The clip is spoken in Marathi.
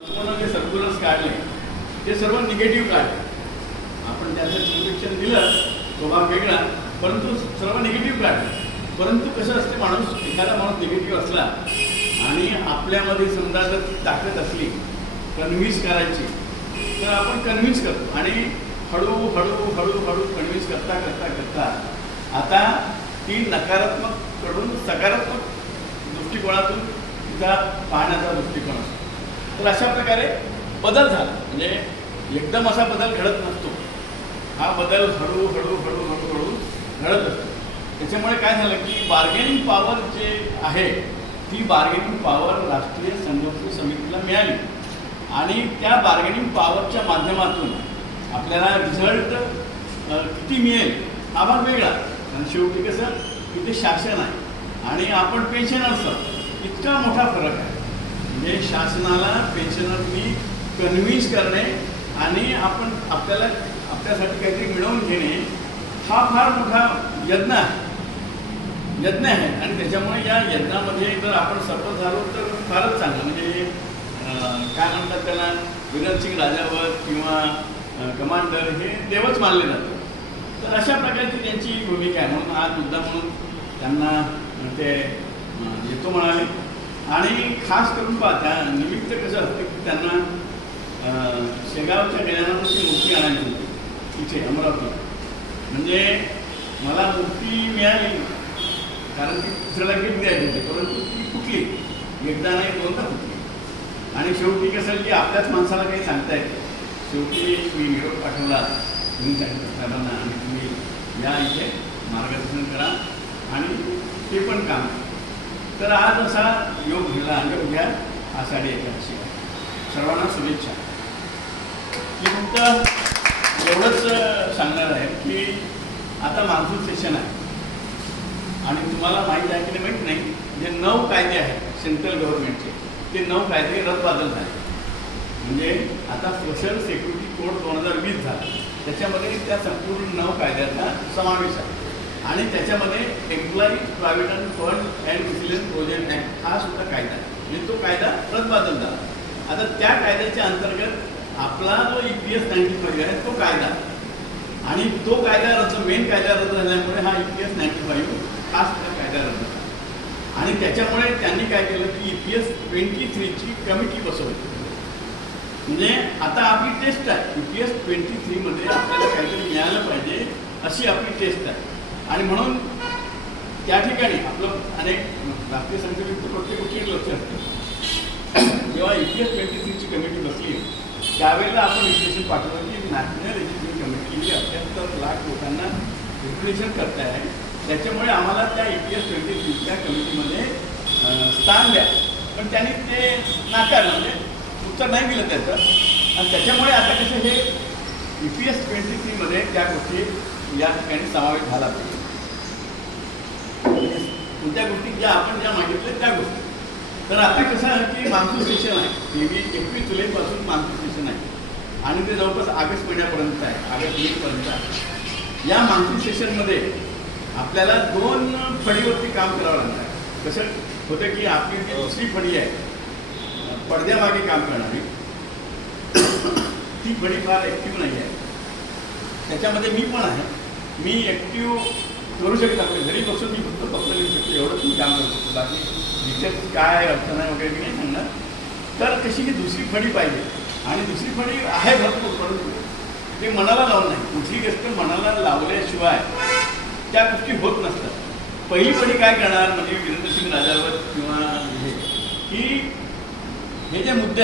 तुम्हाला जे सर्क्युलर्स काढले ते सर्व निगेटिव्ह काढले. आपण त्याचं इन्फेक्शन दिलं तो भाग वेगळा परंतु सर्व निगेटिव्ह काढले. परंतु कसं असते माणूस एखादा माणूस निगेटिव्ह असला आणि आपल्यामध्ये समजा जर ती ताकद असली कन्व्हिन्स करायची तर आपण कन्व्हिन्स करतो. आणि हळू हळू हळू हळू कन्व्हिन्स करता करता करता आता ती नकारात्मककडून सकारात्मक दृष्टिकोनातून तिचा पाहण्याचा दृष्टिकोन असतो. तर अशा प्रकारे बदल झाला. म्हणजे एकदम असा बदल घडत नसतो. हा बदल हळू हळू हळू हळू हळू घडत असतो. त्याच्यामुळे काय झालं की बार्गेनिंग पॉवर जे आहे ती बार्गेनिंग पॉवर राष्ट्रीय संघर्ष समितीला मिळाली. आणि त्या बार्गेनिंग पॉवरच्या माध्यमातून आपल्याला रिझल्ट किती मिळेल हा भाग वेगळा. आणि शेवटी कसं तिथे शासन आहे. आणि आपण पेन्शनर्स आहोत. इतका मोठा फरक आहे. म्हणजे शासनाला पेन्शनरनी कन्व्हिन्स करणे आणि आपण आपल्याला आपल्यासाठी काहीतरी मिळवून घेणे हा फार मोठा यज्ञ आहे. यज्ञ आहे आणि त्याच्यामुळे या यज्ञामध्ये जर आपण सफल झालो तर फारच चांगलं. म्हणजे काय म्हणतात त्याला विरलसिंग राजावर किंवा कमांडर हे देवच मानले जातात. तर अशा प्रकारची त्यांची भूमिका आहे. म्हणून आज मुद्दा म्हणून त्यांना ते येतो म्हणाले. आणि खास करून पाहता निमित्त कसं असतं की त्यांना शेगावच्या गजाननाची मूर्ती आणायची होती अमरावती. म्हणजे मला मूर्ती मिळाली कारण ती दुसऱ्याला गिफ्ट द्यायची होती परंतु ती फुटली. एकदा नाही दोनदा फुटली. आणि शेवटी कसं की आपल्याच माणसाला काही सांगता येते शेवटी मी निरोप पाठवला तुम्ही त्यांच्या साहेबांना आणि तुम्ही या इथे मार्गदर्शन करा आणि ते पण काम करा. तर आज असा योग घडला आणि उद्या आषाढी एकादशी. सर्वांना शुभेच्छा. मी फक्त एवढंच सांगणार आहे की आता मान्सून सेशन आहे. आणि तुम्हाला माहीत आहे की नाही माहीत नाही जे नऊ कायदे आहेत सेंट्रल गव्हर्नमेंटचे ते नऊ कायदे रद्दबादल झाले. म्हणजे आता सोशल सेक्युरिटी कोड दोन हजार वीस झाला. त्याच्यामध्ये त्या संपूर्ण नऊ कायद्याचा समावेश आहे. आणि त्याच्यामध्ये एक employee provident fund and vigilance project act हा सुद्धा कायदा आहे. म्हणजे तो कायदा रद्दबादल झाला. आता त्या कायद्याच्या अंतर्गत आपला जो E P S ninety five आहे तो कायदा आणि तो कायदा रद्द मेन कायदा रद्द झाल्यामुळे हा E P S ninety five हा सुद्धा कायदा रद्द झाला. आणि त्याच्यामुळे त्यांनी काय केलं की ई पी एस ट्वेंटी थ्रीची कमिटी बसवली. म्हणजे आता आपली टेस्ट आहे. ई पी एस ट्वेंटी थ्रीमध्ये आपल्याला काहीतरी मिळालं पाहिजे अशी आपली टेस्ट आहे. आणि म्हणून त्या ठिकाणी आपलं अनेक राष्ट्रीय संघटनेचं प्रत्येक गोष्टी लक्ष असतं. जेव्हा ई पी एस ट्वेंटी थ्रीची कमिटी बसली त्यावेळेला आपण विश्लेषण पाठवलं की नॅशनल एज्युकेशन कमिटी ही अत्यंत लाख लोकांना रिप्रेझेंट करत आहे त्याच्यामुळे आम्हाला त्या ई पी एस ट्वेंटी थ्रीच्या कमिटीमध्ये स्थान द्या. पण त्यांनी ते नाकारलं म्हणजे उत्तर नाही दिलं त्याचं. आणि त्याच्यामुळे आता कसं हे ई पी एस ट्वेंटी थ्रीमध्ये त्या गोष्टी या ठिकाणी समावेश झाला पाहिजे. कोणत्या गोष्टी ज्या आपण ज्या मागितल्या त्या गोष्टी. तर आता कसं आहे की मान्सून सेशन आहे. नेहमी एकवीस जुलैपासून मान्सून सेशन आहे. आणि ते जवळपास ऑगस्ट महिन्यापर्यंत आहे. ऑगस्ट मेपर्यंत आहे. या मान्सून सेशनमध्ये आपल्याला दोन फळीवरती काम करावं लागणार आहे. कसं होतं की आपली जी दुसरी फळी आहे पडद्यामागे काम करणारी ती फळी फार ॲक्टिव्ह नाही आहे. त्याच्यामध्ये मी पण आहे. मी ॲक्टिव्ह करू शकतो आपल्या घरी बसून मी फक्त पत्र लिहू शकतो एवढंच मी काम करू शकतो. बाकी डिटेल्स काय अडचण आहे वगैरे मी नाही सांगणार. तर कशी की दुसरी फळी पाहिजे. आणि दुसरी फळी आहे भरपूर परंतु ते मनाला लावून नाही. कुठली गोष्ट मनाला लावल्याशिवाय त्या गोष्टी होत नसतात. पहिली फळी काय करणार? म्हणजे वीरेंद्रसिंग राजावर किंवा हे. की हे जे मुद्दे